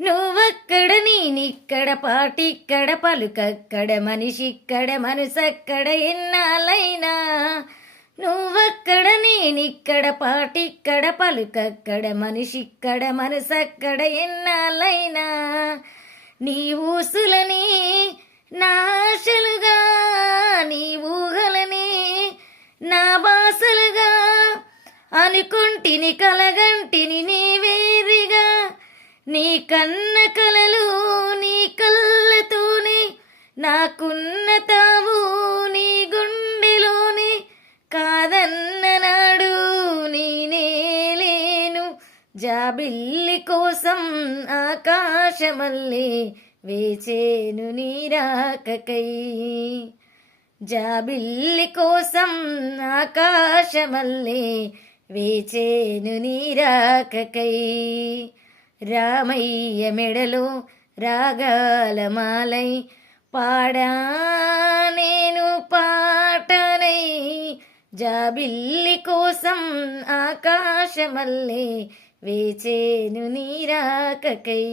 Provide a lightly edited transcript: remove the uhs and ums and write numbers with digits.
నువ్వక్కడ నేనిక్కడ పాటిక్కడ పలుకక్కడ మనిషిక్కడ మనసక్కడ ఎన్నాళ్ళైనా. నువ్వక్కడ నేనిక్కడ పాటిక్కడ పలుకక్కడ మనిషిక్కడ మనసక్కడ ఎన్నాళ్ళైనా. నీ ఊసులని నా ఆశలుగా, నీ ఊహలని నా బాసలుగా అనుకుంటిని కలగంటిని నీ వేరిగా. నీ కన్న కలలు నీ కళ్ళతోనే నాకున్న తావు నీ గుండెలోనే. కాదన్న నాడు నేనే లేను, జాబిల్లి కోసం ఆకాశమల్లే వేచేను నీ రాకకై. జాబిల్లి కోసం ఆకాశమల్లే వేచేను నీ రాకకై. రామయ్య మెడలో రాగాల మాలై పాడా నేను పాటనై. జాబిల్లి కోసం ఆకాశమల్లే వేచేను నీ రాకకై.